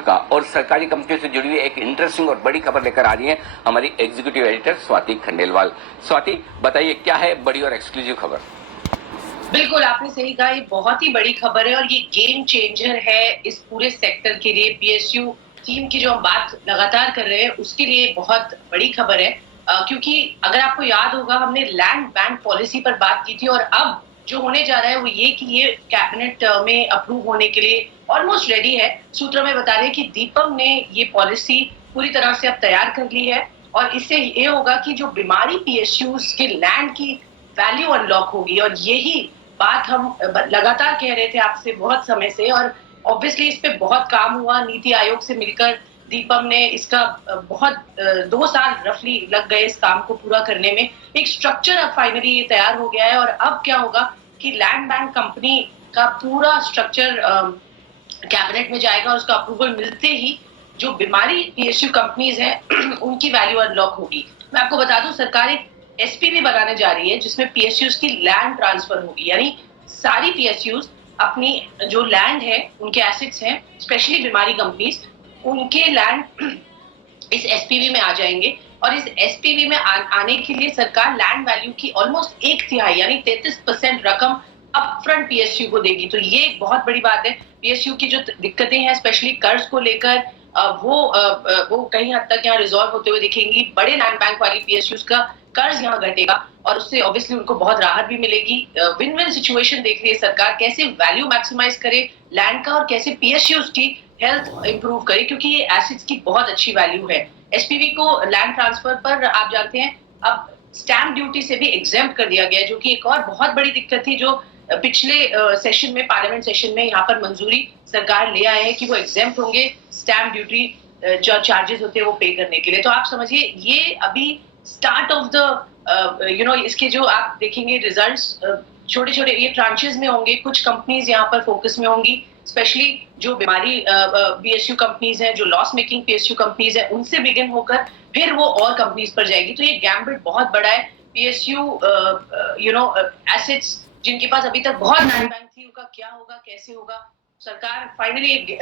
खबर का और सरकारी कंपनियों से जुड़ी हुई एक इंटरेस्टिंग और बड़ी खबर लेकर आ रही है हमारी एग्जीक्यूटिव एडिटर स्वाति खंडेलवाल। स्वाति, बताइए क्या है बड़ी और एक्सक्लूसिव खबर? बिल्कुल, आपने सही कहा, ये बहुत ही बड़ी खबर है और ये गेम चेंजर है इस पूरे सेक्टर के लिए। पीएसयू स्कीम की जो हम बात लगातार कर रहे हैं, उसके लिए बहुत बड़ी खबर है। क्योंकि अगर आपको याद होगा, हमने लैंड बैंक पॉलिसी पर बात की थी और अब जो होने जा रहा है वो ये कि ये कैबिनेट में अप्रूव होने के लिए ऑलमोस्ट रेडी है। सूत्र में बता रहे हैं कि दीपम ने ये पॉलिसी पूरी तरह से अब तैयार कर ली है और इससे ये होगा कि जो बीमारी पीएसयूज के लैंड की वैल्यू अनलॉक होगी। और यही बात हम लगातार कह रहे थे आपसे बहुत समय से, और ऑब्वियसली इस पे बहुत काम हुआ। नीति आयोग से मिलकर दीपम ने इसका बहुत 2 साल रफली लग गए इस काम को पूरा करने में। एक स्ट्रक्चर अब फाइनली ये तैयार हो गया है और अब क्या होगा कि लैंड बैंक कंपनी का पूरा स्ट्रक्चर कैबिनेट में जाएगा और उसका अप्रूवल मिलते ही जो बीमारी पीएसयू कंपनीज हैं उनकी वैल्यू अनलॉक होगी। मैं आपको बता दूं, सरकार एक एसपीवी बनाने जा रही है जिसमें पीएसयूज की लैंड ट्रांसफर होगी। यानी सारी पीएसयूज अपनी जो लैंड है, उनके एसेट्स हैं, स्पेशली बीमारी कंपनीज, उनके लैंड इस एसपीवी में आ जाएंगे। और इस एसपीवी में आने के लिए सरकार लैंड वैल्यू की ऑलमोस्ट 1/3 यानी 33% रकम अपफ्रंट पीएसयू को देगी। तो ये एक बहुत बड़ी बात है। पीएसयू की जो दिक्कतें हैं स्पेशली कर्ज को लेकर, वो कहीं हद तक यहाँ रिजॉल्व होते हुए दिखेंगी। बड़े लैंड बैंक वाली पीएसयूज का कर्ज यहाँ घटेगा और उससे ऑब्वियसली उनको बहुत राहत भी मिलेगी। विन विन सिचुएशन देख रही है सरकार, कैसे वैल्यू मैक्सिमाइज करे लैंड का और कैसे पीएसयूज की हेल्थ इंप्रूव करे, क्योंकि ये एसेट्स की बहुत अच्छी वैल्यू है। एसपीवी को लैंड ट्रांसफर पर आप जानते हैं अब स्टैंप ड्यूटी से भी एग्जेम्प्ट कर दिया गया है, जो कि एक और बहुत बड़ी दिक्कत थी जो पिछले सेशन में, पार्लियामेंट सेशन में यहाँ पर मंजूरी सरकार ले आए हैं कि वो एग्जेम्प्ट होंगे स्टैंप ड्यूटी जो चार्जेस होते हैं वो पे करने के लिए। तो आप समझिए ये अभी स्टार्ट ऑफ द इसके जो आप देखेंगे रिजल्ट्स छोटे छोटे ये ट्रांचेस में होंगे। कुछ कंपनीज यहाँ पर फोकस में होंगी, स्पेशली जो बीमारी पीएसयू कंपनीज हैं, जो लॉस मेकिंग पीएसयू कंपनीज हैं, उनसे बिगिन होकर फिर वो और कंपनीज पर जाएगी। तो ये गैम्बिट बहुत बड़ा है। पीएसयू एसेट्स जिनके पास अभी तक बहुत लैंड बैंक थी, उनका क्या होगा, कैसे होगा? सरकार फाइनली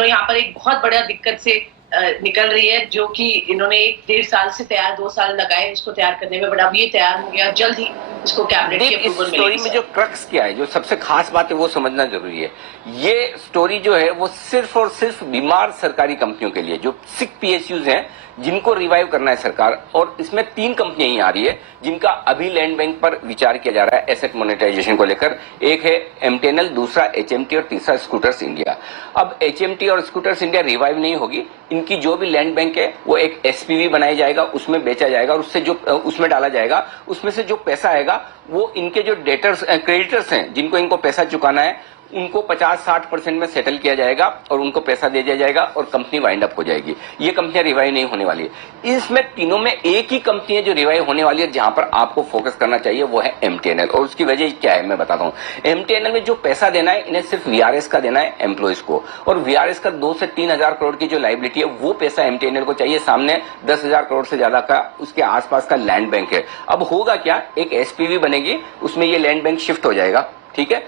यहाँ पर एक बहुत बड़ा दिक्कत से निकल रही है, जो कि इन्होंने 1-1.5 साल से तैयार 2 साल लगाए इसको तैयार करने में, बट अब ये तैयार हो गया। जल्द ही इसको कैबिनेट की अप्रूवल मिलेगी। स्टोरी में जो क्रक्स क्या है, जो सबसे खास बात है वो समझना जरूरी है। ये स्टोरी जो है वो सिर्फ और सिर्फ बीमार सरकारी कंपनियों के लिए, जो सिक पीएसयूज हैं, जिनको रिवाइव करना है सरकार। और इसमें 3 कंपनियां ही आ रही है जिनका अभी लैंड बैंक पर विचार किया जा रहा है एसेट मोनेटाइजेशन को लेकर। एक है एमटीएनएल, दूसरा एचएमटी और तीसरा स्कूटर्स इंडिया। अब एचएमटी और स्कूटर्स इंडिया रिवाइव नहीं होगी, इनकी जो भी लैंड बैंक है वो एक एसपीवी बनाया जाएगा, उसमें बेचा जाएगा और उससे जो उसमें डाला जाएगा, उसमें से जो पैसा आएगा वो इनके जो डेटर्स क्रेडिटर्स हैं, जिनको इनको पैसा चुकाना है, उनको 50-60% में सेटल किया जाएगा और उनको पैसा दे दिया जाएगा और कंपनी वाइंड अप हो जाएगी। ये कंपनियां रिवाइव नहीं होने वाली है। इसमें तीनों में एक ही कंपनी है जो रिवाइव होने वाली है, जहां पर आपको फोकस करना चाहिए, वो है एमटीएनएल। और उसकी वजह क्या है मैं बताता हूं। एमटीएनएल में जो पैसा देना है, इन्हें सिर्फ वीआरएस का देना है एम्प्लॉइज को, और वीआरएस का 2 से 3 हजार करोड़ की जो लाइबिलिटी है वो पैसा एमटीएनएल को चाहिए। सामने 10,000 करोड़ से ज्यादा का उसके आसपास का लैंड बैंक है। अब होगा क्या, एक एसपीवी बनेगी, उसमें ये लैंड बैंक शिफ्ट हो जाएगा, ठीक है।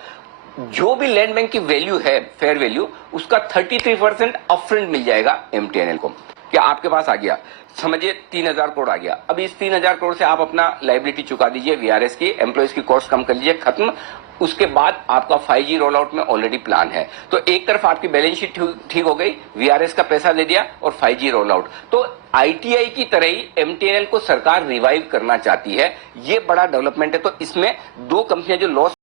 जो भी लैंड बैंक की वैल्यू है, फेयर वैल्यू, उसका 33% अपफ्रंट मिल जाएगा एमटीएनएल को। क्या आपके पास आ गया, समझिए 3,000 करोड़ आ गया। अब इस 3,000 करोड़ से आप अपना लाइबिलिटी चुका दीजिए, वीआरएस की, एम्प्लॉइज की कॉस्ट कम कर लीजिए, खत्म। उसके बाद आपका 5G रोल आउट में ऑलरेडी प्लान है। तो एक तरफ आपकी बैलेंस शीट ठीक हो गई, वीआरएस का पैसा दे दिया और 5G रोल आउट। तो आईटीआई की तरह ही एमटीएनएल को सरकार रिवाइव करना चाहती है। ये बड़ा डेवलपमेंट है। तो इसमें 2 कंपनियां जो लॉस